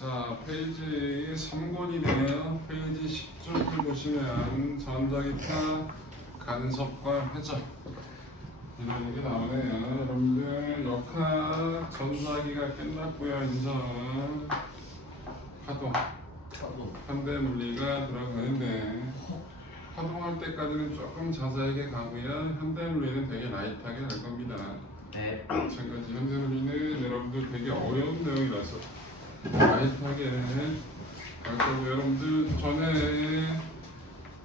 자, 페이지 3권이네요. 페이지 10쪽을 보시면 전자기파, 간섭과 회전 이런 게 나오네요. 여러분들 역학 전자기가 끝났고요. 인정 파동 현대물리가 들어가는데 파동할 때까지는 조금 자세하게 가고요. 현대물리는 되게 라이트하게 할 겁니다. 네. 마찬가지 현대물리는 여러분들 되게 어려운 내용이라서 라이트하게 갈 거고, 여러분들 전에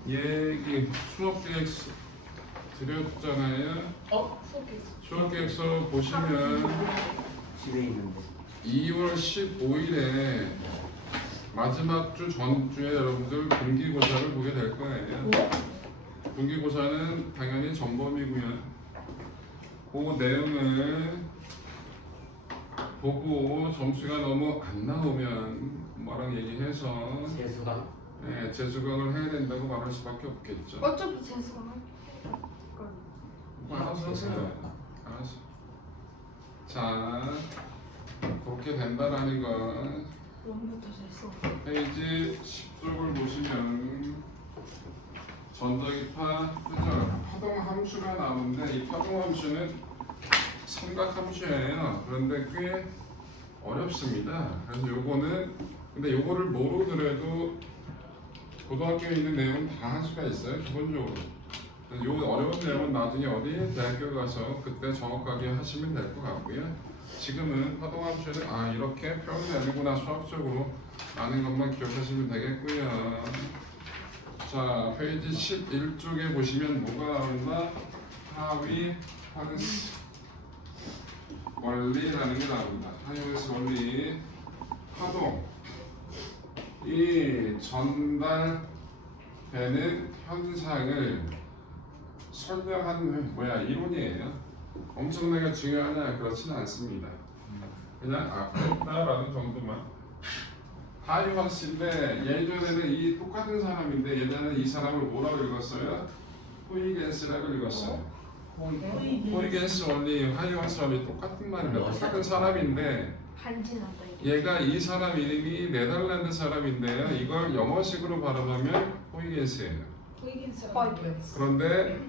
얘기 수업계획 드렸잖아요. 수업계획서 보시면 집에 있는데 2월 15일에 마지막 주 전주에 여러분들 분기고사를 보게 될 거예요. 분기고사는 당연히 전범이고요. 그 내용을 보고 점수가 너무 안 나오면 뭐랑 얘기해서 재수강 재수강을 해야 된다고 말할 수밖에 없겠죠. 어차피 재수강 알아서 하세요. 알아서. 자, 그렇게 된다라는 건 원부터 재수. 페이지 10쪽을 보시면 전자기파 파동 함수가 나오는데 이 파동 함수는 삼각 함수예요. 그런데 꽤 어렵습니다. 그래서 요거는 근데 요거를 모르더라도 고등학교에 있는 내용은 다 할 수가 있어요. 기본적으로. 그래서 요 어려운 내용은 나중에 어디 대학교 가서 그때 정확하게 하시면 될 것 같고요. 지금은 파동 함수는 이렇게 표현되는구나 수학적으로 아는 것만 기억하시면 되겠고요. 자, 페이지 11쪽에 보시면 뭐가 나온다? 하위 하드스 원리라는 게 나옵니다. 하이오스 원리, 파동, 이 전달되는 현상을 설명한 이론이에요. 엄청나게 중요하냐? 그렇지는 않습니다. 그냥 알겠다라는 정도만. 하이오스인데 예전에는 이 똑같은 사람인데 예전에는 이 사람을 뭐라고 읽었어요? 후이겐스라고 읽었어요. 호이겐스 원리, 하이오스 원리 똑같은 말입니다. 똑같은 사람인데 반지난다. 얘가 이 사람 이름이 네덜란드 사람인데요. 이걸 영어식으로 발음하면 호이겐스예요. 그런데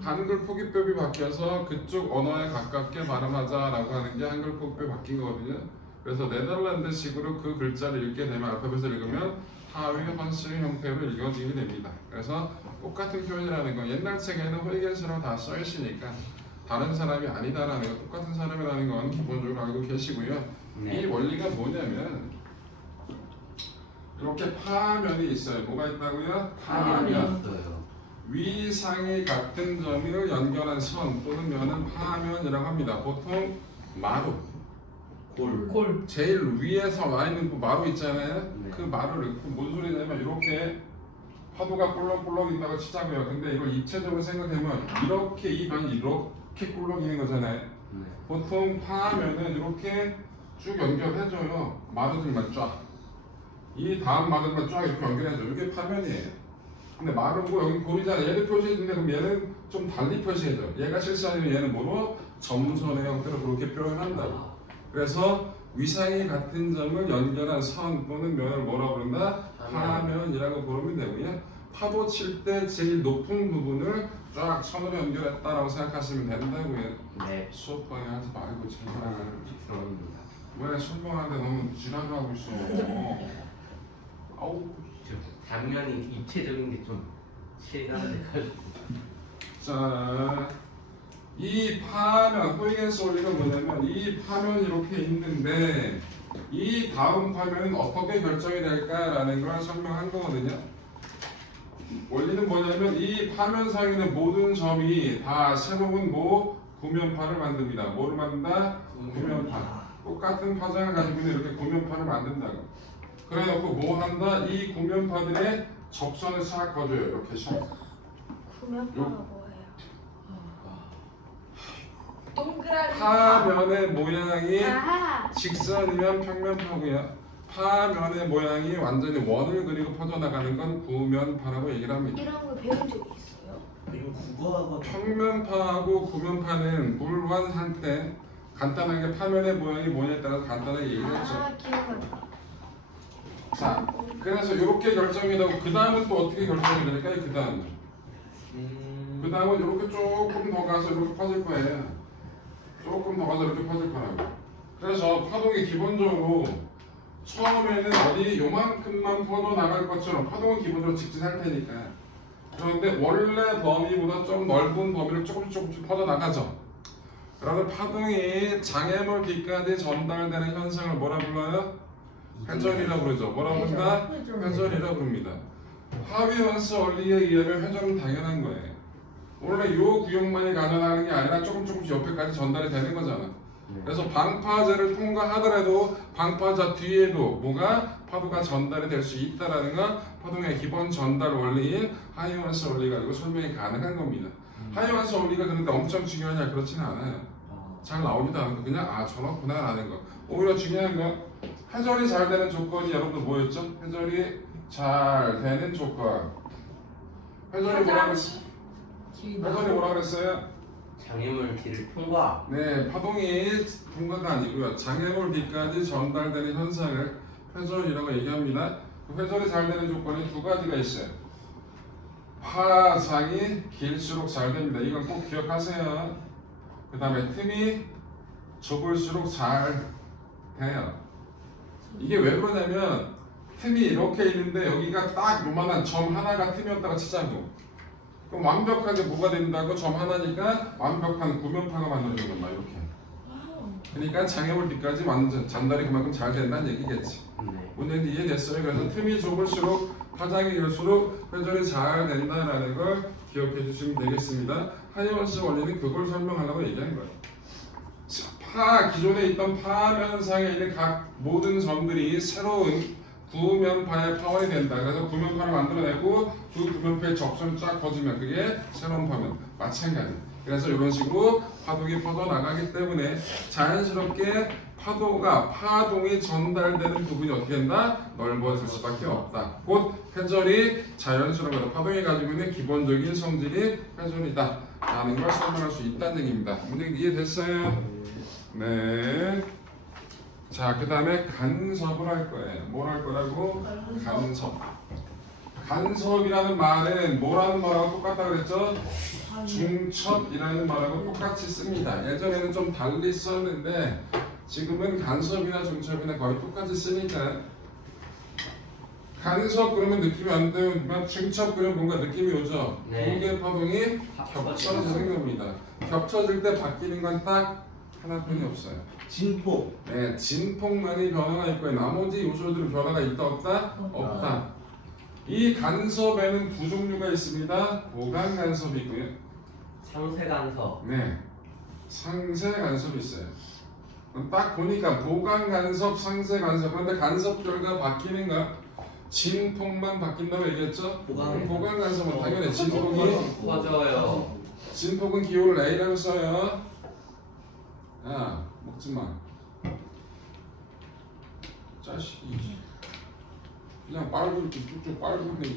한글 포기법이 바뀌어서 그쪽 언어에 가깝게 발음하자라고 하는 게 한글 포기법이 바뀐 거거든요. 그래서 네덜란드식으로 그 글자를 읽게 되면 알파벳을 읽으면 하위 헌스의 형태로 읽어지게 됩니다. 그래서 똑같은 표현이라는 건 옛날 책에는 호이겐스라고 다 써있으니까 다른 사람이 아니다라는 거, 똑같은 사람이라는 건 기본적으로 알고 계시고요. 네. 이 원리가 뭐냐면 이렇게 파면이 있어요. 뭐가 있다고요? 파면. 위상이 같은 점을 연결한 선 또는 면은 파면이라고 합니다. 보통 마루. 골. 제일 위에서 와 있는 마루 있잖아요. 네. 그 마루를 뭔 소리냐면 이렇게 파도가 꿀렁꿀렁 있다고 치자고요. 근데 이걸 입체적으로 생각하면 이렇게 이 변이 이렇게 꿀렁이는 거잖아요. 네. 보통 파하면은 이렇게 쭉 연결해줘요. 마루들만 쫙. 이 다음 마루들만 쫙 이렇게 연결해줘. 이게 파면이에요. 근데 마루고 여기 골이잖아요. 얘를 표시해주는데 그럼 얘는 좀 달리 표시해줘. 얘가 실수하면 얘는 뭐로? 점선의 형태로 그렇게 표현한다고. 그래서 위상이 같은 점을 연결한 선 또는 면을 뭐라고 부른다? 파면이라고 부르면 되고요. 파도 칠 때 제일 높은 부분을 쫙 선으로 연결했다라고 생각하시면 된다고요. 네. 수업 방해하지 말고 제발. 죄송합니다. 왜 수업하는데 너무 지랄하고 있어? 아우. 당연히 입체적인 게 좀 실감돼가지고. 자, 이 파면, 호이겐스 원리가 뭐냐면 이 파면이 이렇게 있는데 이 다음 파면은 어떻게 결정이 될까라는 걸 설명한 거거든요. 원리는 뭐냐면 이 파면상에 있는 모든 점이 다 새로운 구면파를 만듭니다. 뭐를 만든다? 구면파. 똑같은 파장을 가지고 있는 이렇게 구면파를 만든다고. 그래놓고 뭐 한다? 이 구면파들의 접선을 싹 거줘요. 이렇게 샥. 구면파가 뭐예요? 동그라미. 파면의 모양이 아하. 직선이면 평면파고요. 파면의 모양이 완전히 원을 그리고 퍼져나가는 건 구면파라고 얘기를 합니다. 이런 거 배운 적이 있어요? 이거 국어하고 평면파하고 구면파는 불완 상태, 간단하게 파면의 모양이 뭐냐에 따라서 간단하게 얘기를 했죠. 기억나. 자, 그래서 이렇게 결정이 되고 그 다음은 또 어떻게 결정이 될까요? 그 다음은 이렇게 조금 더 가서 이렇게 퍼질 거예요. 조금 더 가서 이렇게 퍼질 거라고. 그래서 파동이 기본적으로 처음에는 어디 요만큼만 퍼져 나갈 것처럼 파동은 기본적으로 직진할 테니까. 그런데 원래 범위보다 좀 넓은 범위를 조금씩 퍼져 나가죠. 그러면 파동이 장애물 뒤까지 전달되는 현상을 뭐라 불러요? 회전이라고 그러죠. 뭐라 부른다? 회전이라고 부릅니다. 하위원스 원리에 의하면 회전은 당연한 거예요. 원래 이 구역만이 가져나가는 게 아니라 조금씩 옆에까지 전달이 되는 거잖아. 그래서 방파제를 통과하더라도 방파제 뒤에도 뭐가 파도가 전달이 될 수 있다라는 건 파동의 기본 전달 원리인 하이원스 원리가 가지고 설명이 가능한 겁니다. 하이원스 원리가 그런데 엄청 중요하냐? 그렇지는 않아요. 잘 나오지도 않고 그냥 저렇구나 라는 거. 오히려 중요한 건 회전이 잘 되는 조건이 여러분들 뭐였죠? 회전이 잘 되는 조건. 회전이 뭐라 그랬어요? 회전이 뭐라 그랬어요? 장애물 뒤를 통과. 네, 파동이 통과가 아니고요. 장애물 뒤까지 전달되는 현상을 회전이라고 얘기합니다. 그 회전이 잘 되는 조건이 두 가지가 있어요. 파장이 길수록 잘 됩니다. 이건 꼭 기억하세요. 그 다음에 틈이 좁을수록 잘 돼요. 이게 왜 그러냐면 틈이 이렇게 있는데 여기가 딱 요만한 점 하나가 틈이었다가 치자고. 그럼 완벽하게 뭐가 된다고? 점 하나니까 완벽한 구면파가 만들어지는 거야 이렇게. 그러니까 장애물 뒤까지 완전 전달이 그만큼 잘 된다는 얘기겠지. 문제는 이해됐어요? 그래서 틈이 좁을수록 파장이 길수록 회전이 잘 된다라는 걸 기억해 주시면 되겠습니다. 하이원스 원리는 그걸 설명하려고 얘기한 거예요. 기존에 있던 파면상에 있는 각 모든 점들이 새로운 구면파의 파원이 된다. 그래서 구면파를 만들어내고 두 구면파의 적선을 쫙 퍼주면 그게 새로운 파면. 마찬가지. 그래서 이런 식으로 파동이 퍼져나가기 때문에 자연스럽게 파동이 전달되는 부분이 어떻게 된다? 넓어질 수밖에 없다. 곧 회전이 자연스러운 거다. 파동이 가지고 있는 기본적인 성질이 회전이다 라는 걸 설명할 수 있다는 얘기입니다. 문제 이해됐어요? 네. 자, 그 다음에 간섭을 할 거예요. 뭘 할 거라고? 간섭. 간섭이라는 말은 뭐라는 말하고 똑같다 그랬죠? 중첩이라는 말하고 똑같이 씁니다. 예전에는 좀 달리 썼는데 지금은 간섭이나 중첩이나 거의 똑같이 쓰니까 간섭 그러면 느낌이 안 되면 중첩 그러면 뭔가 느낌이 오죠? 네. 두 개의 파동이 겹쳐지는 겁니다. 겹쳐질 때 바뀌는 건 딱 하나뿐이 없어요. 진폭. 네, 진폭만이 변화가 있고요. 나머지 요소들은 변화가 있다 없다? 없다. 이 간섭에는 두 종류가 있습니다. 보강 간섭이 있고요. 상세 간섭. 네, 상세 간섭이 있어요. 딱 보니까 보강 간섭, 상세 간섭. 그런데 간섭 결과 바뀌는가? 진폭만 바뀐다고 얘기했죠? 보강 간섭은 당연히 진폭이 퍼져요. 진폭은 기호를 A라고 써요. 야, 먹지마. 자식이 그냥 빨고 이렇게 쭉쭉 빨고 있네.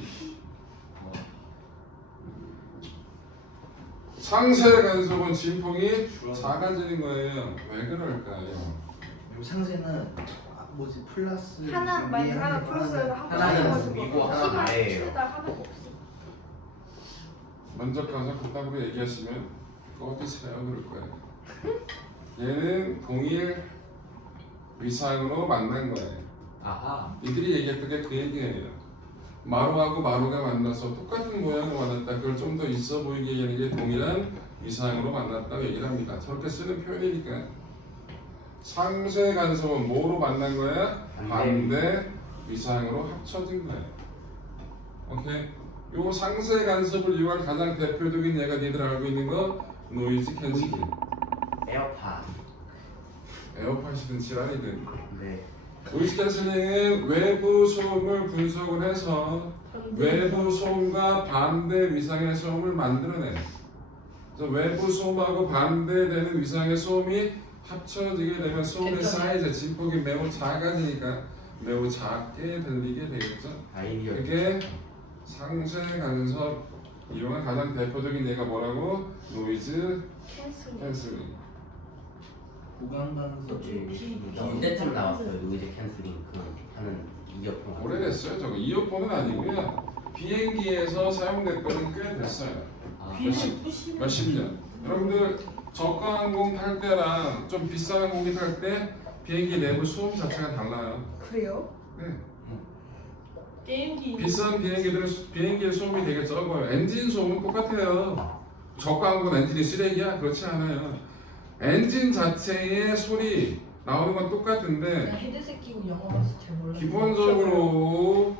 상세 간섭은 진폭이 작아지는 거예요. 왜 그럴까요? 상세는 플러스 하나 마이너스 하나 플러스가 하나는 위고 하나 아래예요. 하나가 없어. 먼저 가서 그따구로 얘기하시면 꺼지세요 그럴 거예요. 얘는 동일 위상으로 만난 거예요. 아하. 이들이 얘기했던 게 그 얘기예요. 마루하고 마루가 만나서 똑같은 모양으로 만났다. 그걸 좀 더 있어 보이게 얘기하는 게 동일한 위상으로 만났다고 얘기를 합니다. 저렇게 쓰는 표현이니까. 상세 간섭은 뭐로 만난 거야? 반대 위상으로 합쳐진 거예요. 오케이? 요 상세 간섭을 이용한 가장 대표적인 예가 니들 알고 있는 거 노이즈 캔슬링. 에어팟. 에어팟이든 지랄이든. 네. 노이즈 캔슬링은 외부 소음을 분석을 해서 외부 소음과 반대 위상의 소음을 만들어내요. 그래서 외부 소음하고 반대되는 위상의 소음이 합쳐지게 되면 소음의 사이즈, 진폭이 매우 작아지니까 매우 작게 들리게 되겠죠. 아이디어. 그게 상세 간섭 이용한 가장 대표적인 예가 뭐라고? 노이즈 캔슬링. 보강 간섭이 언제쯤 나왔어요? 노이즈 캔슬링 그 하는 이어폰. 오래됐어요. 저거 이어폰은 아니고요. 비행기에서 사용됐던 꽤 됐어요. 아, 몇십 년. 여러분들 저가 항공 탈 때랑 좀 비싼 항공기 탈 때 비행기 내부 소음 자체가 달라요. 그래요? 네. 게임기. 비싼 비행기들은 비행기의 소음이 되게 적어요. 엔진 소음은 똑같아요. 저가 항공 엔진이 쓰레기야? 그렇지 않아요. 엔진 자체의 소리 나오는 건 똑같은데 헤드셋 끼고 영어 봤을 줄 몰라. 기본적으로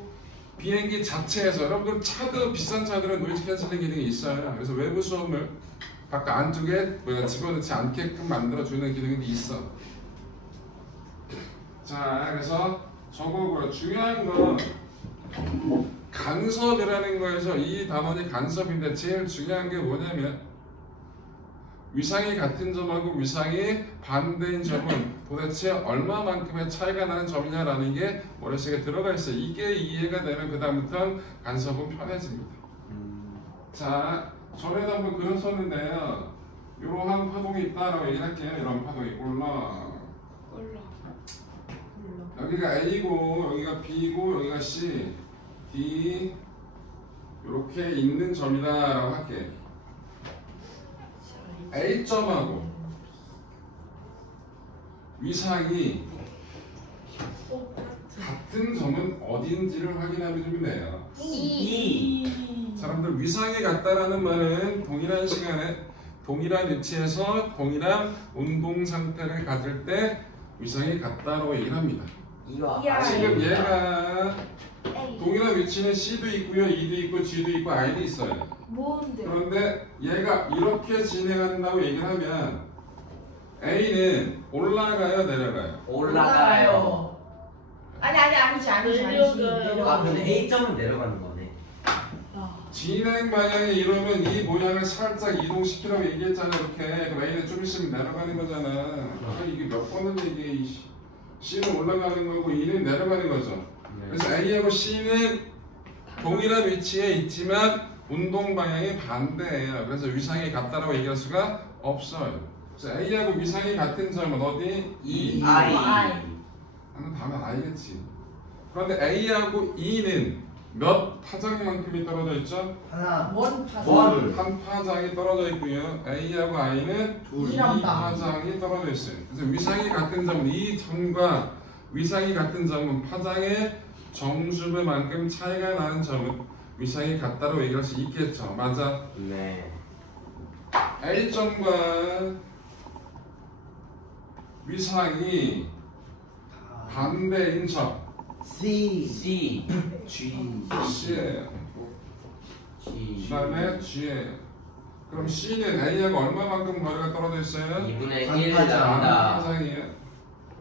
비행기 자체에서 여러분들 차도 비싼 차들은 노이즈 캔슬링 기능이 있어요. 그래서 외부 소음을 바깥 안쪽에 집어넣지 않게끔 만들어주는 기능이 있어. 자, 그래서 저거고요. 중요한 건 간섭이라는 거에서 이 단원이 간섭인데 제일 중요한 게 뭐냐면 위상이 같은 점하고 위상이 반대인 점은 도대체 얼마만큼의 차이가 나는 점이냐라는 게 머릿속에 들어가 있어요. 이게 이해가 되면 그 다음부터는 간섭은 편해집니다. 자, 전에도 한번 그렸었는데요. 이러한 파동이 있다라고 얘기를 할게요. 이런 파동이 올라. 여기가 A고 여기가 B고 여기가 C, D 이렇게 있는 점이다라고 할게. A점하고 위상이 같은 점은 어딘지를 확인하면 좀 돼요. 사람들 위상이 같다라는 말은 동일한 시간에 동일한 위치에서 동일한 운동 상태를 가질 때 위상이 같다고 얘기를 합니다. 이와 이야. 지금 얘가 동일한 위치는 C도 있고요, E도 있고, G도 있고, I도 있어요. 뭔데? 그런데 얘가 이렇게 진행한다고 얘기를 하면 A는 올라가요, 내려가요? 올라가요. 아니지. 아, 근데 A점은 내려가는 거네. 진행 방향이 이러면 이 모양을 살짝 이동시키라고 얘기했잖아. 이렇게 그럼 A는 좀 있으면 내려가는 거잖아. 이게 몇 번을 얘기해. C는 올라가는 거고 E는 내려가는 거죠. 그래서 A하고 C는 동일한 위치에 있지만 운동 방향이 반대예요. 그래서 위상이 같다라고 얘기할 수가 없어요. 그래서 A하고 위상이 같은 점은 어디? E. I. 하는 다음에 알겠지. 그런데 A하고 E는 몇 파장만큼이 떨어져 있죠? 하나, 한 파장이 떨어져 있고요. A하고 I는 이 파장이 떨어져 있어요. 그래서 위상이 같은 점은 이 점과 위상이 같은 점은 파장의 정수배만큼 차이가 나는 점은 위상이 같다고 얘기할 수 있겠죠. 맞아. 네. A점과 위상이 반대인 점 C, C. G, C예요. G. 그 다음에 G예요. 그럼 C는 A하고 얼마만큼 거리가 떨어져 있어요? 2분의 반 1 파장. 나온다. 파장이에요.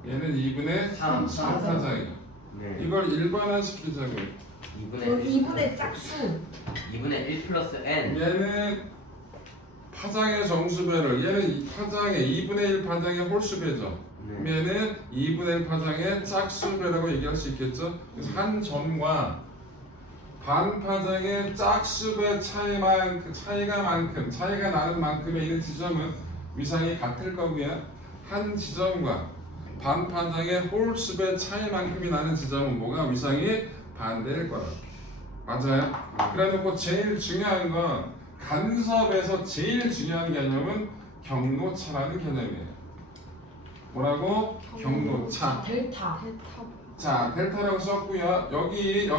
얘는 2분의 3. 3파장이에요. 네. 이걸 일반화시키자고요. 2분의 짝수. 2분의 1 플러스 N. 얘는 파장의 정수배를 얘는 이 파장의 2분의 1 파장의 홀수배죠. 그럼 네. 얘는 2분의 1 파장의 짝수배라고 얘기할 수 있겠죠. 그래서 한 점과 반 파장의 짝수배 차이가 나는 만큼에 있는 지점은 위상이 같을 거고요. 한 지점과 반 파장의 홀수배 차이만큼이 나는 지점은 뭐가 위상이 반대일 거라고. 맞아요? 그래놓고 제일 중요한 건 간섭에서 제일 중요한 개념은 경로차라는 개념이에요. 뭐라고? 경로차. 델타. 자, 델타라고 썼고요. 여기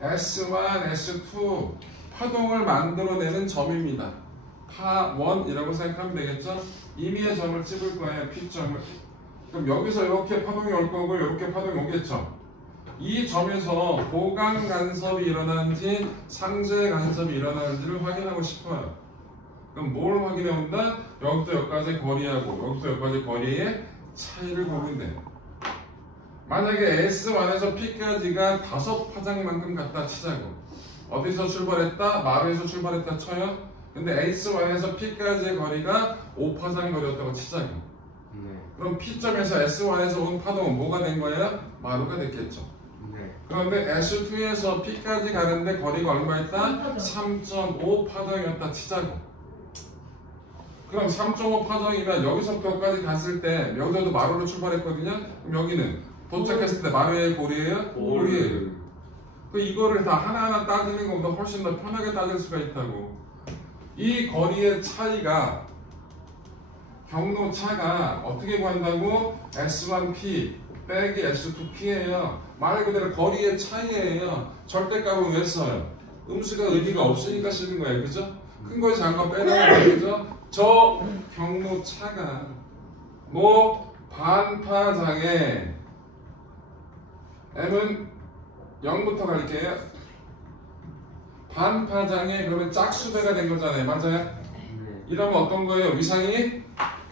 S1, S2 파동을 만들어내는 점입니다. 파1이라고 생각하면 되겠죠? 임의의 점을 찝을 거예요. P점을. 그럼 여기서 이렇게 파동이 올 거고 이렇게 파동이 오겠죠? 이 점에서 보강 간섭이 일어나는지 상쇄 간섭이 일어나는지를 확인하고 싶어요. 그럼 뭘 확인해 온다? 여기부터 여기까지 거리하고 여기부터 여기까지 거리의 차이를 보면 돼요. 만약에 S1에서 P까지가 5파장만큼 갖다 치자고. 어디서 출발했다? 마루에서 출발했다 쳐요. 근데 S1에서 P까지의 거리가 5파장 거리였다고 치자고. 네. 그럼 P점에서 S1에서 온 파동은 뭐가 된 거예요? 마루가 됐겠죠. 네. 그런데 S2에서 P까지 가는데 거리가 얼마였다? 3.5 파동이었다 치자고. 그럼 3.5 파동이면 여기서부터 여기까지 갔을 때 여기서도 마루로 출발했거든요. 그럼 여기는 도착했을 때 마루의 골이에요? 골. 골이에요. 그 이거를 다 하나하나 따지는 것보다 훨씬 더 편하게 따질 수가 있다고. 이 거리의 차이가 경로 차가 어떻게 구한다고? S1P 빼기 S2P예요. 말 그대로 거리의 차이예요. 절대값은 왜 써요? 음수가 의미가 없으니까 쓰는 거예요. 그죠? 큰 거 작은 거 빼라는 거죠? 저 경로 차가 뭐 반파장에 M은 0부터 갈게요. 반파장에 그러면 짝수배가 된 거잖아요. 맞아요? 네. 이러면 어떤 거예요? 위상이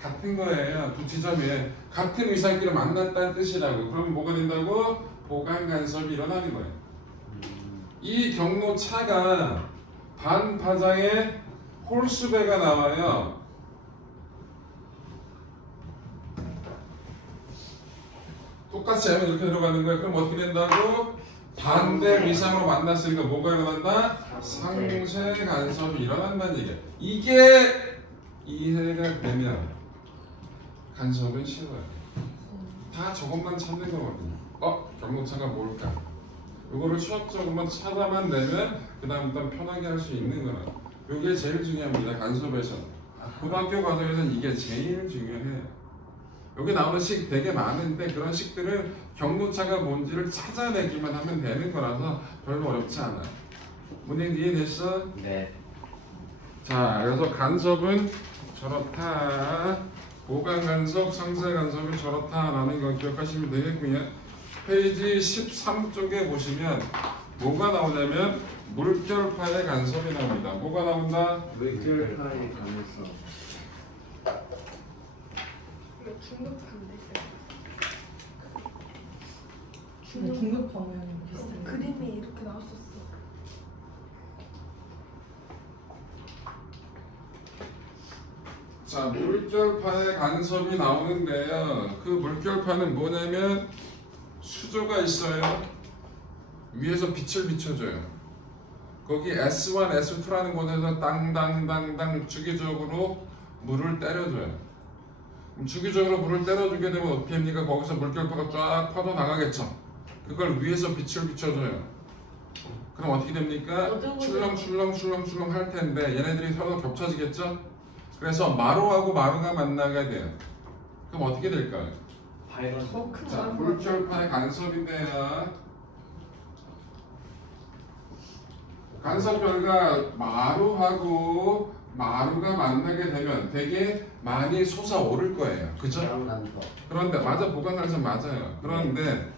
같은 거예요. 두 지점에 같은 위상끼리 만났다는 뜻이라고. 그럼 뭐가 된다고? 보강 간섭이 일어나는 거예요. 이 경로 차가 반파장에 홀수배가 나와요. 똑같이 하면 이렇게 들어가는 거예요. 그럼 어떻게 된다고? 반대 위상으로 만났으니까 뭐가 일어난다? 상쇄 간섭이 일어난다는 얘기야. 이게 이해가 되면 간섭은 쉬워요. 다 저것만 찾는 거거든요. 경로차가 뭘까? 이거를 수학적으로만 찾아만 내면 그 다음부터 편하게 할 수 있는 거라. 이게 제일 중요합니다. 간섭에서. 고등학교 과정에서는 이게 제일 중요해요. 여기 나오는 식 되게 많은데 그런 식들을 경로차가 뭔지를 찾아내기만 하면 되는 거라서 별로 어렵지 않아요. 문제 이해됐어? 네. 자, 그래서 간섭은 저렇다. 보강 간섭, 상쇄 간섭은 저렇다라는 거 기억하시면 되겠고요. 페이지 13쪽에 보시면 뭐가 나오냐면 물결파의 간섭이 나옵니다. 뭐가 나온다? 물결파의 간섭. 중급하면 비슷해. 그림이 이렇게 나왔었어. 자, 물결파의 간섭이 나오는데요. 그 물결파는 뭐냐면 수조가 있어요. 위에서 빛을 비춰줘요. 거기 S1, S2라는 곳에서 땅땅땅땅 주기적으로 물을 때려줘요. 그럼 주기적으로 물을 때려주게 되면 어떻게 합니까? 거기서 물결파가 쫙 퍼져나가겠죠. 그걸 위에서 빛을 비춰줘요. 그럼 어떻게 됩니까? 출렁출렁 할 텐데 얘네들이 서로 겹쳐지겠죠? 그래서 마루하고 마루가 만나게 돼요. 그럼 어떻게 될까요? 밝은 자, 물결파의 간섭인데요. 간섭 결과 마루하고 마루가 만나게 되면 되게 많이 솟아오를 거예요. 그죠? 그런데 맞아, 보강 간섭 맞아요. 그런데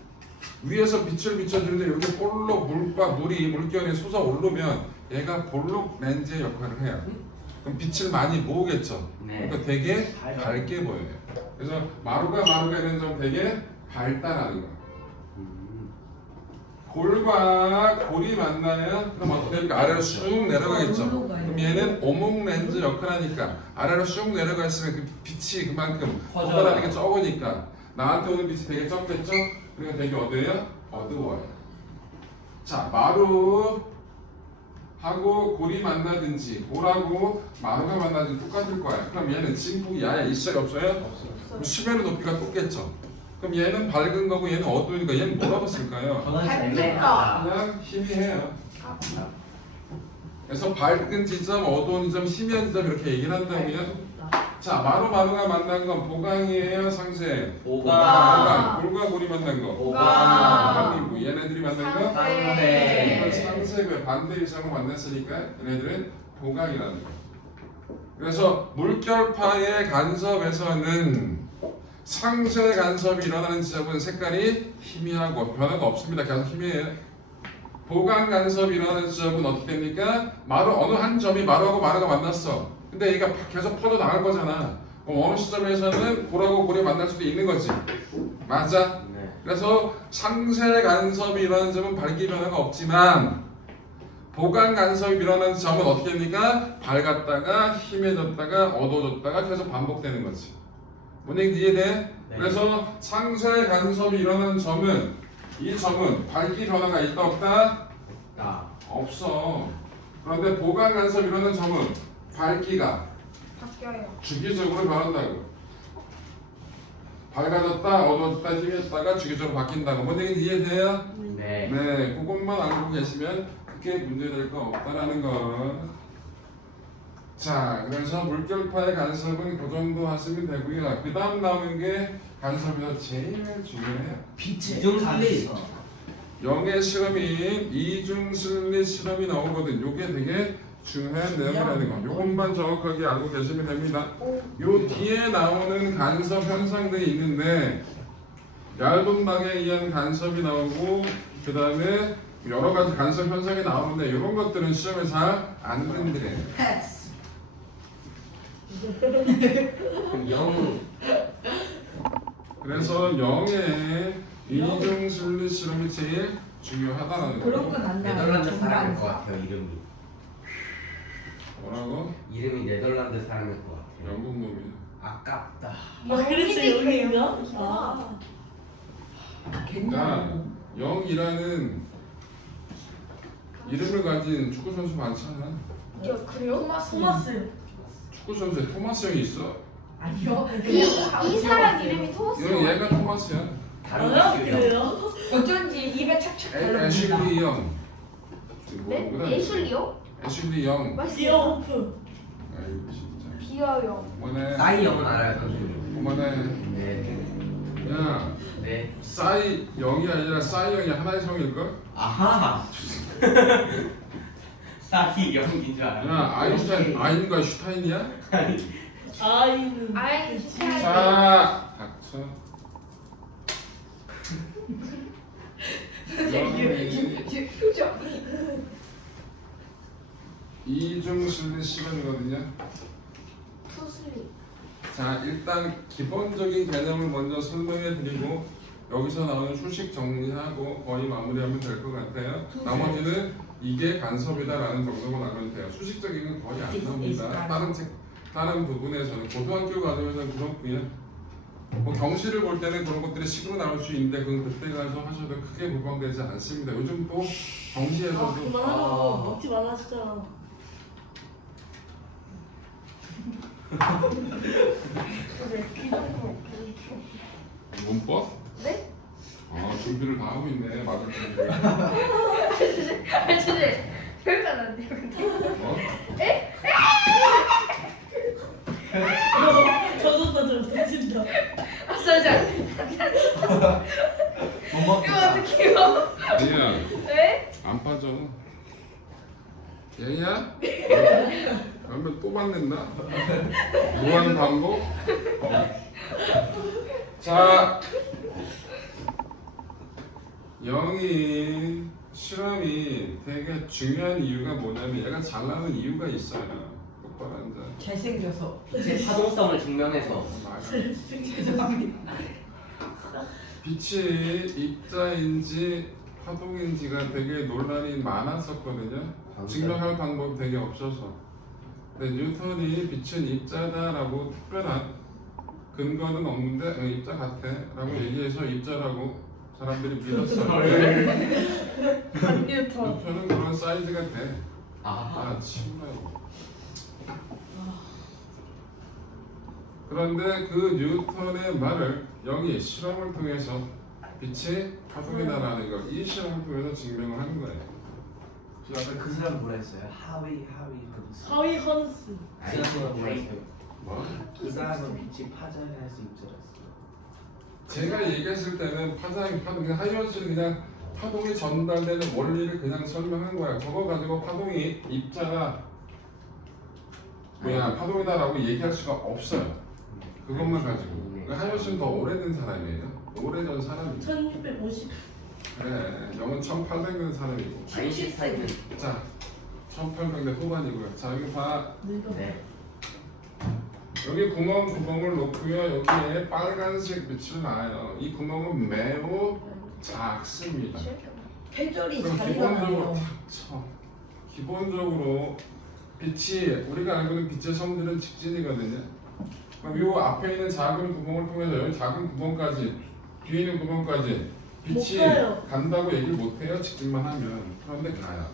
위에서 빛을 비춰주는데 이렇게 볼록 물결이 솟아오르면 얘가 볼록 렌즈의 역할을 해요. 그럼 빛을 많이 모으겠죠. 네. 그러니까 되게 밝게 보여요. 그래서 마루가 되는 점 되게 밝다라는 거. 골과 골이 만나요? 그럼 어떻게 됩니까? 아래로 쑥 내려가겠죠. 그럼 얘는 오목 렌즈 역할을 하니까 아래로 쑥 내려가 있으면 그 빛이 그만큼 퍼져나가는 게 적으니까 나한테 오는 빛이 되게 적겠죠? 그러니까 되게 어두워요? 어두워요. 자, 마루 하고 골이 만나든지 골하고 마루가 만나든지 똑같을 거야. 그럼 얘는 진폭이 야야 있어요 없어요? 그럼 수면의 높이가 똑겠죠. 그럼 얘는 밝은 거고 얘는 어두우니까 얘는 뭐라고 쓸까요? 그냥 희미해요. 그래서 밝은 지점, 어두운 지점, 희미한 지점 이렇게 얘기를 한다고요. 자, 마루가 만난 건 보강이에요, 상쇄? 보강. 골과 골이 만난 거. 보강이고 얘네들이 만난 거? 상쇄고요. 반대 이상으로 만났으니까 얘네들은 보강이라는 거. 그래서 물결파의 간섭에서는 상쇄 간섭이 일어나는 지점은 색깔이 희미하고 변화가 없습니다. 계속 희미해요. 보강 간섭이 일어나는 지점은 어떻게 됩니까? 어느 한 점이 마루하고 마루가 만났어. 근데 얘가 계속 퍼져 나갈 거잖아. 어느 시점에서는 골하고 골이 만날 수도 있는 거지. 맞아? 네. 그래서 상쇄 간섭이 일어나는 점은 밝기 변화가 없지만 보강 간섭이 일어나는 점은 어떻게 됩니까? 밝았다가 희미해졌다가 어두워졌다가 계속 반복되는 거지. 뭔 얘기인지 이해돼? 네. 그래서 상쇄 간섭이 일어나는 점은 이 점은 밝기 변화가 있다 없다? 없어. 그런데 보강 간섭이 일어나는 점은 밝기가 바뀌어요. 주기적으로 변한다고. 밝아졌다, 어두워졌다, 희미했다가 주기적으로 바뀐다고. 뭔 얘기인지 이해돼요? 네. 네, 그것만 알고 계시면 크게 문제될 거 없다라는 거. 자, 그래서 물결파의 간섭은 그 정도 하시면 되고요. 그 다음 나오는 게 간섭에서 제일 중요해요. 이중슬리. 영의 실험인 이중슬리 실험이 나오거든. 요게 되게 중요한 내용이라는 거. 요것만 정확하게 알고 계시면 됩니다. 요 뒤에 나오는 간섭 현상들이 있는데 얇은 방에 의한 간섭이 나오고 그 다음에 여러 가지 간섭 현상이 나오는데 이런 것들은 시험에 잘 안 된대요. 패스. 영. 그래서 영의 이중슬리 실험이 제일 중요하다는 그런 거. 건 안 나와요. 네덜란드 사람일 것 정관사. 같아요. 이름이. 뭐라고? 이름이 네덜란드 사람일 것 같아요. 영국 놈이야. 아깝다. 아, 그래서 여기가? 아. 자, 괜찮아. 영이라는 이름을 가진 축구 선수 많잖아. 야, 그래요? 토마스. 축구 선수에 토마스 형이 있어. 아니요. 이 사람 이름이 토마스. 얘가 토마스야. 다른 아, 이름이요. 그래요? 어쩐지 입에 착착 달라붙는다. 애슐리 영. 네? 뭐구나. 애슐리요? 애슐리 영. 디어 네. 호프. 아이고 진짜. 비어요. 그만해. 싸이 영은 알아요, 선생님. 그만해. 네. 야, 네. 싸이 영이 아니라 싸이 영이 하나의 성일걸? 아하. 싸이 영인 줄 알아요. 야, 아인슈타인, 아인과 슈타인이야? 아이는. 아이, 진짜. 자, 닥쳐. 표정. 이중실리 시간이거든요. 투슬리. 자, 일단 기본적인 개념을 먼저 설명해 드리고 여기서 나오는 수식 정리하고 거의 마무리하면 될 것 같아요. 나머지는 이게 간섭이다라는 정도만 알면 돼요. 수식적인 건 거의 안 나옵니다. 다른 부분에서는 고등학교 과정에서는 그렇고요. 뭐 경시를 볼 때는 그런 것들이 식으로 나올 수 있는데 그건 그때 가서 하셔도 크게 무방되지 않습니다. 요즘 또 아, 경시에서도 그만하라고. 먹지 마라, 진짜. 문법? 네? 아, 준비를 다 하고 있네. 맞을 준비를. 아니, 진짜. 별거 안 돼요, 근데. 어? 저도 진짜. 아, 진짜. 이거 어떡해요? 아니야. 왜? 안 빠져. 얘야? 그러면 또 받는다. 무한 반복. 자, 영이 실험이 되게 중요한 이유가 뭐냐면 얘가 잘 나오는 이유가 있어요. 똑바로 앉아. 잘생겨서. 빛의 파동성을 증명해서. 맞아. 죄송합니다. 빛이 입자인지 파동인지가 되게 논란이 많았었거든요. 증명할 방법이 되게 없어서. 근데 뉴턴이 빛은 입자다라고 특별한 근거는 없는데 입자 같아 라고 얘기해서 입자라고 사람들이 믿었어요. 뉴턴. 뉴턴은 그런 사이즈가 돼. 아하. 아, 참나. 그런데 그 뉴턴의 말을 여기 실험을 통해서 빛이 파동이다라는 걸 이 실험을 통해서 증명을 한 거예요. 저 아까 그 사람 뭐라 했어요? 하위 그 하위 헌스. 그 사람 뭐라 했어요? 뭐? 그 사람은 빛이 파장할 수 있줄 알았어요. 제가 얘기했을 때는 파동 그냥 하이언스는 그냥 파동이 전달되는 원리를 그냥 설명한 거야. 저거 가지고 파동이 입자가 뭐야 파동이다라고 얘기할 수가 없어요. 그것만 가지고. 하이언스는 더 오래된 사람이에요. 오래전 사람이에요. 1650. 그래, 영은 1800년 사람이고. 아인슈타인은. 자, 1800년 후반이고요. 자, 여기 봐. 네. 여기 구멍을 놓고요. 여기에 빨간색 빛을 놔요. 이 구멍은 매우 작습니다. 계절이 그럼 자리가 기본적으로 나네요. 닥쳐. 기본적으로 빛이 우리가 알고 있는 빛의 성질은 직진이거든요. 그럼 이 앞에 있는 작은 구멍을 통해서 여기 작은 구멍까지 뒤에 있는 구멍까지 빛이 못 가요. 간다고 얘기를 못해요. 직진만 하면. 그런데 가요.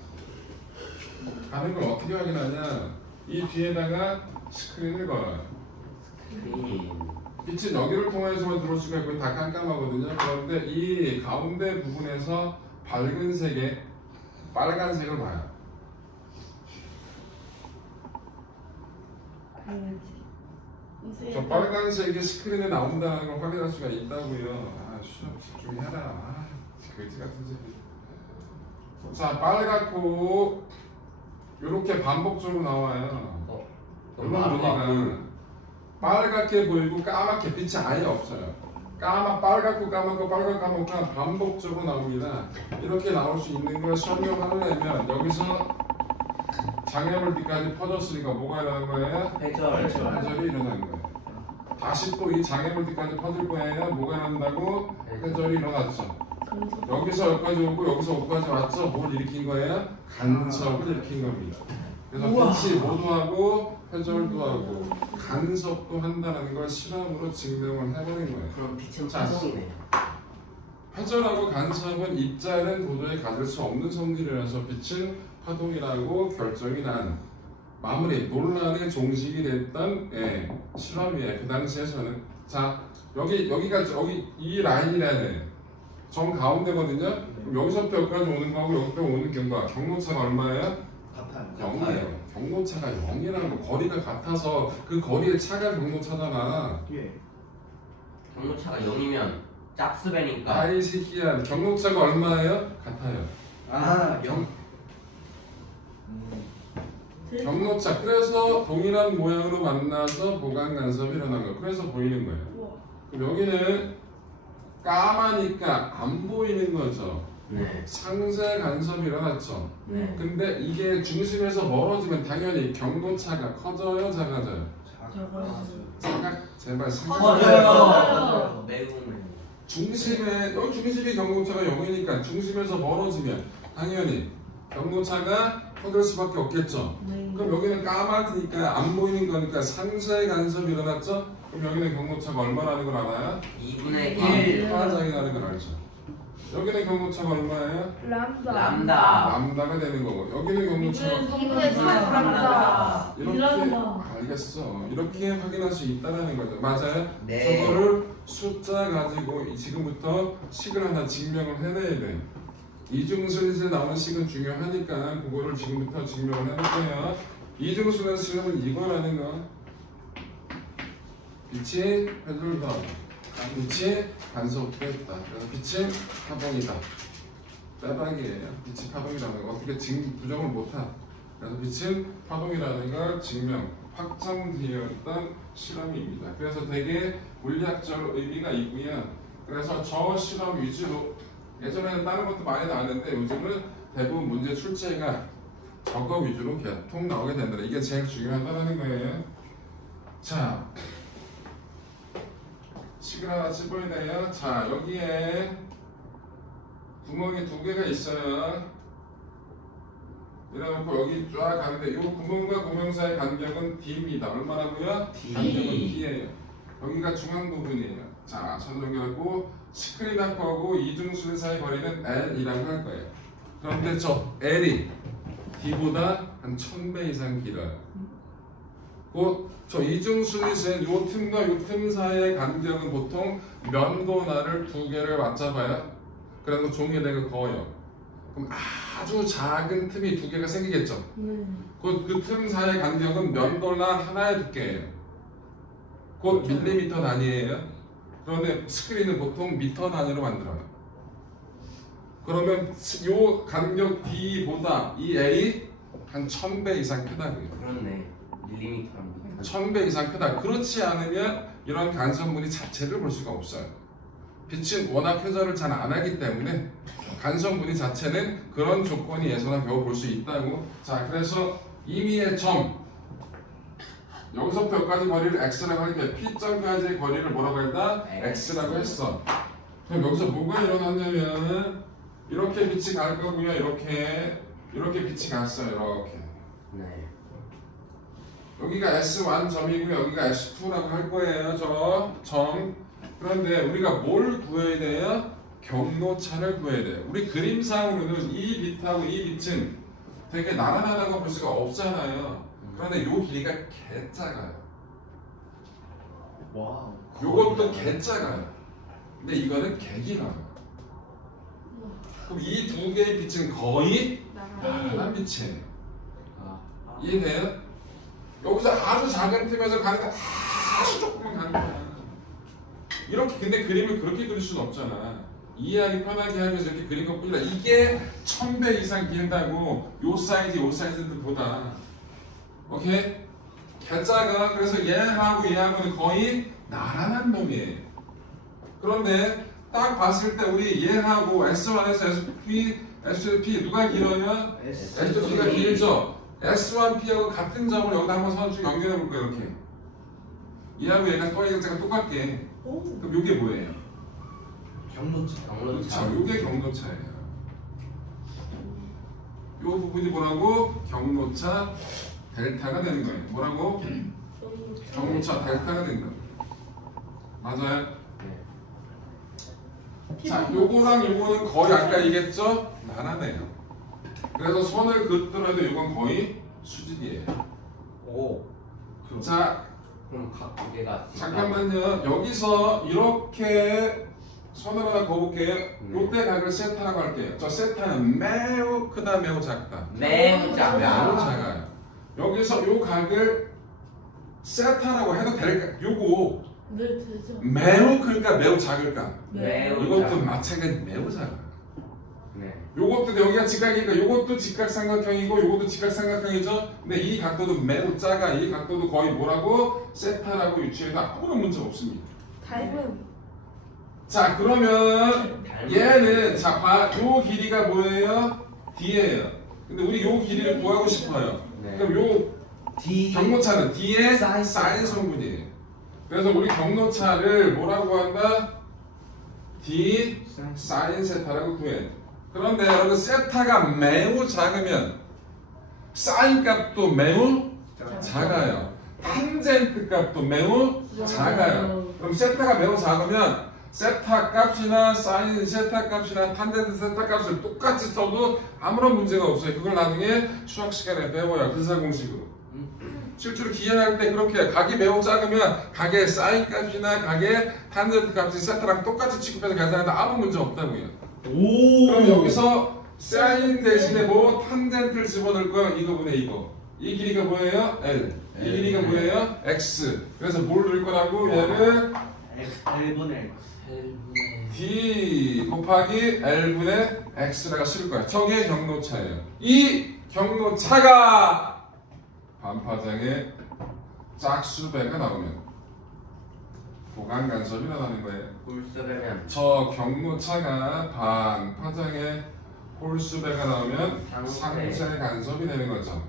가는 걸 어떻게 확인하냐? 이 뒤에다가 스크린을 걸어요. 스크린. 빛은 여기를 통해서만 들어올 수가 있고 다 깜깜하거든요. 그런데 이 가운데 부분에서 밝은 색에 빨간색을 봐요. 저 빨간색이 스크린에 나온다는 걸 확인할 수가 있다고요. 아, 시험 집중해라. 아, 그지 같은 새끼. 자, 빨갛고 이렇게 반복적으로 나와요. 물론 보니까 빨갛게 보이고 까맣게 빛이 아예 없어요. 빨갛고 까맣고 빨갛고 까맣고 반복적으로 나옵니다. 이렇게 나올 수 있는 걸 설명하려면 여기서 장애물빛까지 퍼졌으니까 뭐가 일어나는 거예요? 회절이 일어나는 거예요. 다시 또 이 장애물빛까지 퍼질 거예요. 뭐가 일어난다고? 회절이 일어났죠. 여기서 여기까지 오고 여기서 여기까지 왔죠. 뭘 일으킨 거예요? 간섭을 일으킨 겁니다. 그래서 빛이 모두 하고 회절도 하고 간섭도 한다는 걸 실험으로 증명을 해버린 거예요. 그럼 빛은 자, 파동이네. 회절하고 간섭은 입자는 도저히 가질 수 없는 성질이라서 빛은 파동이라고 결정이 난 마무리 논란의 종식이 됐던 실험이에요. 그 당시에서는. 자, 여기가 이 라인이라는 정 가운데거든요. 그럼 여기서부터 여기까지 오는 거하고 여기부터 오는 경로차가 얼마예요? 같아요. 0이에요. 경로차가 0이라는 거. 거리가 같아서 그 거리의 차가 경로차잖아. 예. 경로차가 0이면 짝수배니까. 아이 새끼야. 경로차가 얼마예요? 같아요. 아, 경로차. 그래서 동일한 모양으로 만나서 보강 간섭이 일어난 거예요. 그래서 보이는 거예요. 그럼 여기는 까마니까 안 보이는 거죠. 네. 상세 간섭이 일어났죠. 네. 근데 이게 중심에서 멀어지면 당연히 경로차가 커져요, 작아져요? 제발 커져요. 매우. 여기 중심이 경로차가 0이니까 중심에서 멀어지면 당연히 경로차가 커질 수밖에 없겠죠. 그럼 여기는 까맣으니까 안 보이는 거니까 상세 간섭이 일어났죠? 그럼 여기는 경로차가 얼마라는 걸 알아요? 2분의 1. 하나장이라는 걸 알죠. 여기는 경로차가 얼마예요? 람다. 람다가 되는 거고 여기는 경로차가 2분의 3 람다. 이렇게 람다. 알겠어. 이렇게 확인할 수 있다는 거죠. 맞아요? 네. 저거를 숫자 가지고 지금부터 식을 하나 증명을 해내야 돼. 이중슬슬 나오는 식은 중요하니까 그거를 지금부터 증명을 해볼게요. 이중순환 식은 이거라는 거. 빛이 회절다. 빛이 간섭됐다. 그래서 빛이 파동이다. 빼박이에요. 빛이 파동이라는 거 어떻게 부정을 못하. 그래서 빛은 파동이라는 걸 증명, 확정되었던 실험입니다. 그래서 되게 물리학적 의미가 있고요. 그래서 저 실험 위주로 예전에는 다른 것도 많이 나왔는데 요즘은 대부분 문제 출제가 저거 위주로 계속 나오게 된다. 이게 제일 중요하다는 거예요. 자, 식을 하나 집어야 돼요. 자, 여기에 구멍이 2개가 있어요. 이래놓고 여기 쫙 가는데 이 구멍과 구멍 사이 간격은 D입니다. 얼마라고요? D. 간격은 D예요. 여기가 중앙 부분이에요. 자, 전동결하고 스크린 앞하고 이중순 사이 거리는 L이라고 할 거예요. 그런데 저 L이 D보다 한 1000배 이상 길어요. 저 이중순위선 요 틈과 요 틈 사이의 간격은 보통 면도날을 2개를 맞잡아요. 그래서 종이를 그어요. 그럼 아주 작은 틈이 2개가 생기겠죠. 그 틈 사이의 간격은 면도날 하나의 두께예요. 곧 밀리미터 단위예요. 그런데 스크린은 보통 미터 단위로 만들어요. 그러면 요 간격 D보다 이 L이 한 1000배 이상 크다고요. 그렇네. 밀리미터랑 1000배 이상 크다. 그렇지 않으면 이런 간섭물이 자체를 볼 수가 없어요. 빛은 워낙 회절을 잘 안 하기 때문에 간섭물이 자체는 그런 조건이 예서나 겨우 볼 수 있다고. 자, 그래서 임의의 점 여기서부터 여기까지 거리를 x라고 하니까 P점까지의 거리를 뭐라고 했다? x라고 했어. 그럼 여기서 뭐가 일어났냐면 이렇게 빛이 갈 거고요. 이렇게 빛이 갔어요. 이렇게. 네. 여기가 S1 점이고요. 여기가 S2라고 할 거예요. 저 점. 그런데 우리가 뭘 구해야 돼요? 경로차를 구해야 돼요. 우리 그림상으로는 이 빛하고 이 빛은 되게 나란하다고 볼 수가 없잖아요. 그런데 이 길이가 개 작아요. 와우. 요것도 개짜가요. 근데 이거는 개기가. 그럼 이 두 개의 빛은 거의 나란한 빛이에요. 아. 이해돼요? 여기서 아주 작은 틈에서 가는 거 아주 조금만 가는 거야. 이렇게 근데 그림을 그렇게 그릴 수는 없잖아. 이해하기 편하게 하기 위해서 이렇게 그린 것뿐이라 이게 1000배 이상 길다고 요 사이즈보다. 오케이? 개짜가 그래서 얘하고 얘하고는 거의 나란한 놈이에요. 그런데 딱 봤을 때 우리 얘하고 S1에서 S2P 누가 길어요? S2P가 길죠? S1P하고 같은 점을 여기다 한번 선쭉 연결해 볼까요? 이렇게 얘하고 얘가 또이가 똑같게. 그럼 이게 뭐예요? 경로차. 그렇죠. 이게 경로차예요. 이 부분이 뭐라고? 경로차 델타가 되는 거예요. 뭐라고? 경로차 델타가 되는 거예요. 맞아요? 자, 요거랑 요거는 거의 아까 얘기했죠? 나란해요. 그래서 선을 긋더라도 이건 거의 수직이에요. 오. 자, 그럼 각 두 개가 잠깐만요. 여기서 이렇게 선을 하나 그어볼게요. 요때 각을 세타라고 할게요. 저 세타는 매우 크다, 매우 작다. 매우 매우 작다. 작아요. 여기서 요 각을 세타라고 해도 될까? 요거 네, 되죠. 매우 클까, 매우 작을까? 매우 이것도 작다. 마찬가지 매우 작아요. 네. 요것도 여기가 직각이니까 요것도 직각삼각형이고 요것도 직각삼각형이죠. 근데 이 각도도 매우 작아. 이 각도도 거의 뭐라고? 세타라고 유추해도 아무런 문제 없습니다. 닮은. 자, 그러면 얘는 자, 봐. 요 길이가 뭐예요? D예요. 근데 우리 요 길이를 구하고 싶어요. 네. 그럼 요 D. 경로차는 D의 사인 사인 성분이에요. 그래서 우리 경로차를 뭐라고 한다? D 사인 세타라고 구해. 그런데 여러분 세타가 매우 작으면 사인 값도 매우 작아요. 탄젠트 값도 매우 작아요. 그럼 세타가 매우 작으면 세타 값이나 사인 세타 값이나 탄젠트 세타 값을 똑같이 써도 아무런 문제가 없어요. 그걸 나중에 수학 시간에 배워요. 근사 공식으로. 실제로 기억할 때 그렇게 각이 매우 작으면 각의 사인 값이나 각의 탄젠트 값이 세타랑 똑같이 취급해서 계산해도 아무 문제 없다고요. 오. 그럼 여기서 사인 대신에 뭐 탄젠트를 집어넣을 거예요. 이거분의 이거. 이 길이가 뭐예요? L. 이 길이가 뭐예요? X. 그래서 뭘 넣을 거라고? 얘를 L분의 D 곱하기 L분의 X라고 쓸 거야. 저게 경로차예요. 이 경로차가 반파장의 짝수배가 나오면 보강 간섭이 나타나는 거예요. 홀수배면 저 경로차가 반파장의 홀수배가 나오면 상세 간섭이 되는 거죠.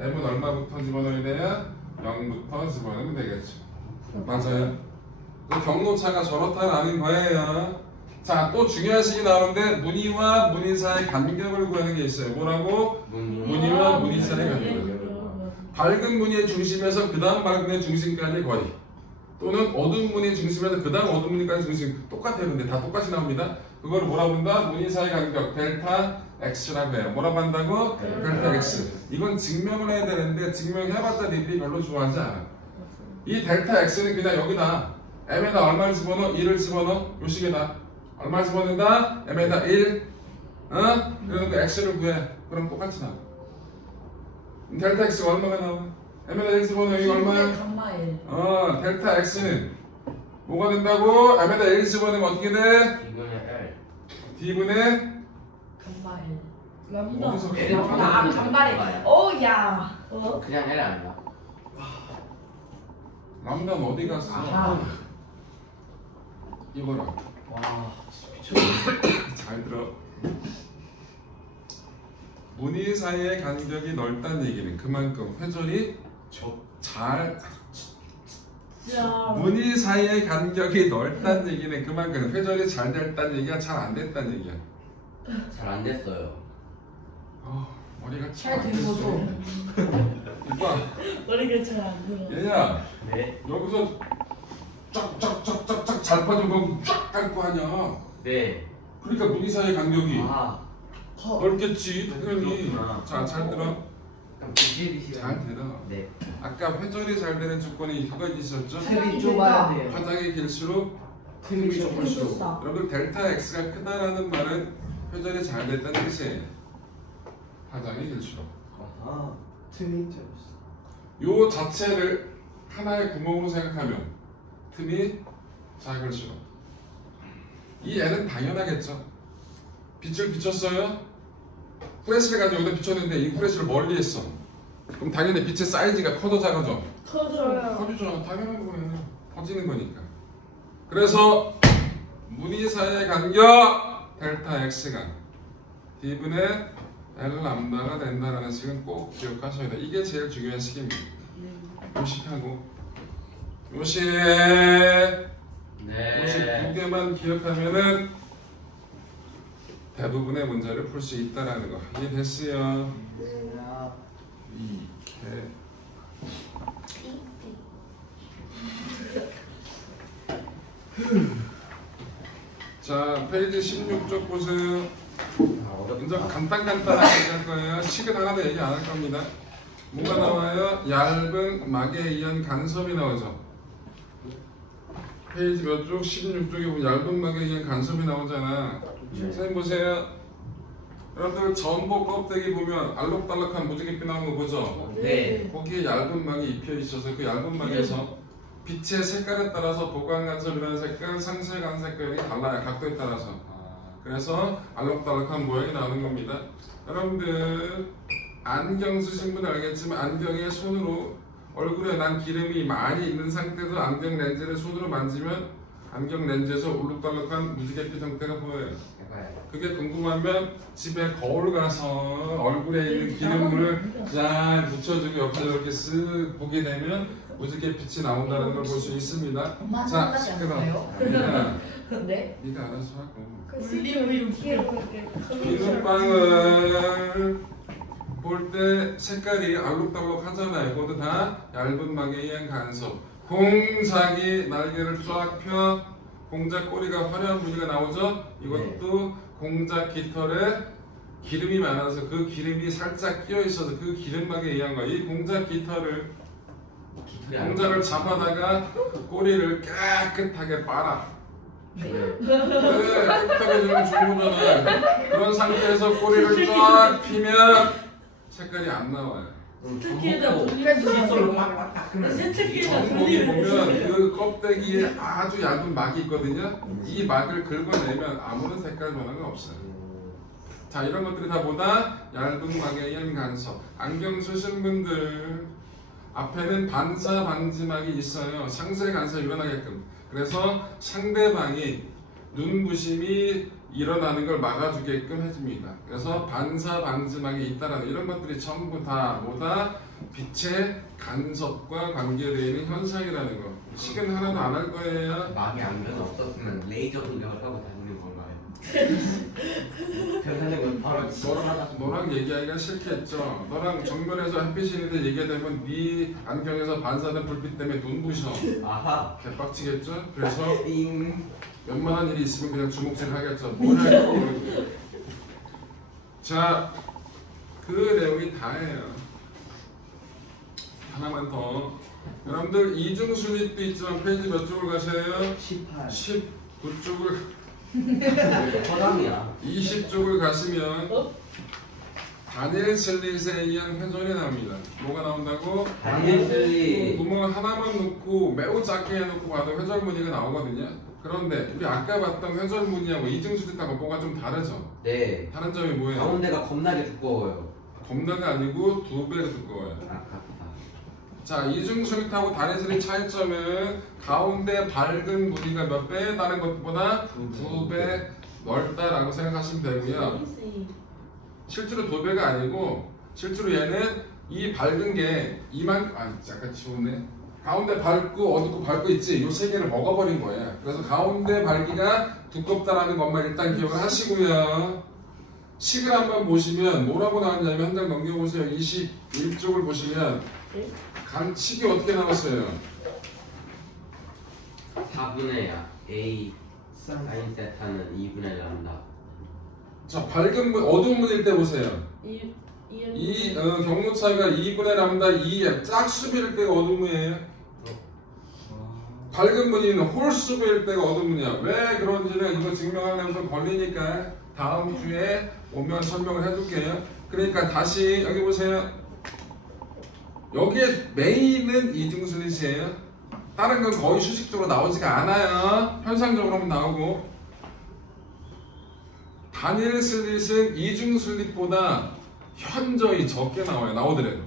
M은 얼마부터 집어넣어야 돼요? 0부터 집어넣으면 되겠죠. 맞아요. 그래서 경로차가 저렇다는 거예요. 자, 또 중요한 식이 나오는데 무늬와 무늬 사이의 간격을 구하는 게 있어요. 뭐라고? 무늬와 무늬 사이의 간격. 밝은 무늬의 중심에서 그 다음 밝은 무늬의 중심까지 거의, 또는 어두운 무늬의 중심에서 그 다음 어두운 무늬까지 중심 똑같아요. 근데 다 똑같이 나옵니다. 그걸 뭐라고 한다? 무늬 사이 간격 델타 X라고 해요. 뭐라고 한다고? 델타 X. 이건 증명을 해야 되는데 증명해봤자 니들이 별로 좋아하지 않아. 이 델타 X는 그냥 여기다 M에다 얼마를 집어넣어? 1을 집어넣어? 요 식에다 얼마 집어넣는다? M에다 1 그래서 그 X를 구해. 그럼 똑같이 나와. 델타 X가 얼마가 나와? M에다 1 집어넣어. 이거 얼마야? 감마일. 델타 X는 뭐가 된다고? M에다 1 집어넣으면 어떻게 돼? D분의 L. D분의 감마일. 람다. 어디서 아, 감마일. 오, 야. 그냥 L 아니야? 람다는 어디 갔어? 아. 이거라. 와. 잘 들어. 무늬 사이의 간격이 넓다는 얘기는 그만큼 회전이 잘 야. 무늬 사이의 간격이 넓다는 얘기는 그만큼 회전이 잘 됐다는 얘기야, 잘 안 됐다는 얘기야. 잘 안 됐어요. 머리가 잘 안 된 거죠. 이봐, 머리가 잘 안 들어. 얘야, 네. 여기서 쫙쫙쫙쫙쫙 잘 빠진 거 쫙 갈 거 아니야. 네. 그러니까 무늬 사이의 간격이 아. 넓겠지, 당연히. 그렇구나. 자, 잘 들어. 그럼 비실이 잘 시간. 들어. 네. 아까 회전이 잘 되는 조건이 두 가지 있었죠? 틈이 좁아야 돼요. 화장이 길수록 틈이 틈이 좁을수록. 좁다. 여러분 델타 x가 크다라는 말은 회전이 잘 됐다는 뜻이에요. 화장이 길수록. 아, 틈이 좀. 요 자체를 하나의 구멍으로 생각하면 틈이 작을수록 이 애는 당연하겠죠. 빛을 비췄어요. 프레시를 가지고 여기다 비췄는데 이 프레시를 멀리 했어. 그럼 당연히 빛의 사이즈가 커져 작아져? 커져요. 커지죠. 당연한 거예요. 커지는 거니까. 그래서 무늬 사이의 간격 델타 x가 d분의 L 람다가 된다라는 식은 꼭 기억하셔야 돼요. 이게 제일 중요한 식입니다. 요식하고 요식 두 개만 기억하면은 대부분의 문제를 풀 수 있다라는 거 이해됐어요? 이렇게 자 페이지 16쪽 보세요. 이제 간단하게 얘기할 거예요. 식은 하나도 얘기 안 할 겁니다. 뭐가 나와요? 얇은 막에 의한 간섭이 나오죠. 페이지 몇 쪽? 16쪽에 보면 얇은 막에 의한 간섭이 나오잖아. 선생님 보세요. 여러분들 전복 껍데기 보면 알록달록한 무지갯빛 나오는 거 보죠? 네. 거기에 얇은 막이 입혀 있어서 그 얇은 막에서 빛의 색깔에 따라서 보강 간섭이라는 색깔, 상쇄 간색깔이 달라요. 각도에 따라서. 그래서 알록달록한 모양이 나오는 겁니다. 여러분들 안경 쓰신 분 알겠지만 안경에 손으로 얼굴에 난 기름이 많이 있는 상태에서 안경 렌즈를 손으로 만지면 안경 렌즈에서 울룩달룩한 무지갯빛 형태가 보여요. 그게 궁금하면 집에 거울 가서 얼굴에 있는 기름물을 잘 묻혀주고 옆에 이렇게 쓱 보게 되면 무지갯빛이 나온다는 걸 볼 수 있습니다. 엄마 자, 생각나지 시끄러워. 않나요? 네? 네가 알아서 하고. 물리의 비눗방울 볼 때 색깔이 알록달록 하잖아요. 그것도 다 얇은 막에 의한 간섭. 공작이 날개를 쫙 펴 공작 꼬리가 화려한 무늬가 나오죠. 이것도 공작 깃털에 기름이 많아서 그 기름이 살짝 끼어 있어서 그 기름막에 의한 거야. 이 공작 깃털을 공작을 잡아다가 꼬리를 깨끗하게 빨아. 네. 깨끗하게 주면 좋은 거잖아요. 그런 상태에서 꼬리를 쫙 피면 색깔이 안 나와요. 세탁기에다 돌리는 세탁기에다 전복이 보면 돌리는 그 껍데기에 아주 얇은 막이 있거든요. 이 막을 긁어내면 아무런 색깔 변화가 없어요. 자, 이런 것들이 다 보다 얇은 막에 의한 간섭. 안경 쓰신 분들 앞에는 반사 방지막이 있어요. 상쇄 간섭이 일어나게끔. 그래서 상대방이 눈부심이 일어나는 걸 막아주게끔 해줍니다. 그래서 반사 방지막이 있다라는 이런 것들이 전부 다 뭐다? 빛의 간섭과 관계되어 있는 현상이라는 거. 식은 하나도 안 할 거예요. 막이 안경 없었으면 레이저 공격을 하고 다니는 건가요? 선생님은 바로 너랑 얘기하기가 싫겠죠. 너랑 정면에서 햇빛이 있는데 얘기하면 네 안경에서 반사된 불빛 때문에 눈부셔. 아하. 개빡치겠죠? 그래서 띵. 웬만한 일이 있으면 그냥 주먹질 하겠죠. 뭘 할지 모르고. 자, 그 내용이 다예요. 하나만 더. 여러분들 이중순위도 있지만 페이지 몇 쪽을 가셔요? 18. 19쪽을 허당이야. 20쪽을 가시면 다니엘 슬릿에 의한 회전이 나옵니다. 뭐가 나온다고? 다니엘 슬릿. 구멍 하나만 놓고 매우 작게 해놓고 봐도 회전 무늬가 나오거든요. 그런데 우리 아까 봤던 회전 무늬하고 이중순위하고 뭐가 좀 다르죠? 네. 다른 점이 뭐예요? 가운데가 겁나게 두꺼워요. 겁나가 아니고 2배로 두꺼워요. 아깝다. 자, 이중순위하고 다니엘 슬릿 차이점은 가운데 밝은 무늬가 몇 배? 다른 것보다 2배 넓다라고 생각하시면 되고요. 실제로 2배가 아니고 실제로 얘는 이 밝은 게 잠깐 지웠네. 가운데 밝고 어둡고 밝고 있지. 요 세 개를 먹어버린 거예요. 그래서 가운데 밝기가 두껍다라는 것만 일단 기억을 하시고요. 식을 한번 보시면 뭐라고 나왔냐면 한 장 넘겨보세요. 21쪽을 보시면 식이 어떻게 나왔어요? 4분의 A 사인 세타는 2분의 람다. 자, 밝은 어두운 무늬일 때 보세요. 경로 차이가 2분의 람다 2m 짝수비일 때가 어떤 문이에요? 밝은 문이는 홀수비일 때가 어떤 문이야? 왜 그런지는 이거 증명하려면 좀 걸리니까 다음 주에 오면 설명을 해둘게요. 그러니까 다시 여기 보세요. 여기에 메인은 이중슬릿이에요. 다른 건 거의 수식적으로 나오지가 않아요. 현상적으로만 나오고. 단일 슬릿은 이중 슬릿보다 현저히 적게 나와요. 나오더라도.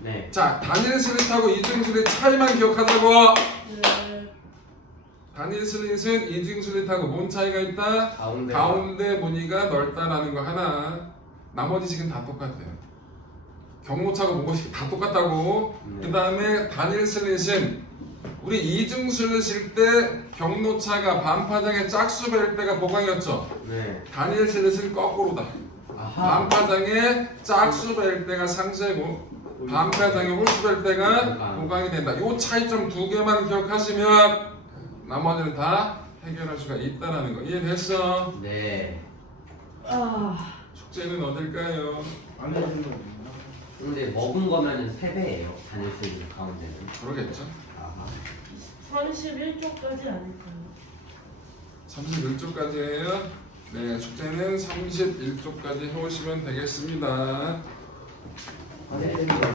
네. 자, 단일 슬릿하고 이중 슬릿 차이만 기억하자고. 단일 슬릿은 이중 슬릿하고 뭔 차이가 있다? 가운데 무늬가 넓다라는 거 하나. 나머지 지금 다 똑같아요. 경로차가 뭐고 다 똑같다고. 그 다음에 단일 슬릿은 우리 이중 슬릿일 때 경로차가 반파장의 짝수배일 때가 보강이었죠. 네. 단일 슬릿은 거꾸로다. 아하. 반파장의 짝수배일 때가 상쇄고 반파장의 홀수배일 때가 보강이 된다. 이 차이점 두 개만 기억하시면 나머지는 다 해결할 수가 있다는 거. 이해됐어? 네. 숙제는 어딜까요? 안 해주는 거 있나? 근데 먹은 거면은 3배예요. 단일 슬릿 가운데는. 그러겠죠. 아하. 31쪽까지 아닐까요? 31쪽까지예요. 네, 숙제는 31쪽까지 해오시면 되겠습니다. 안 해주는 거.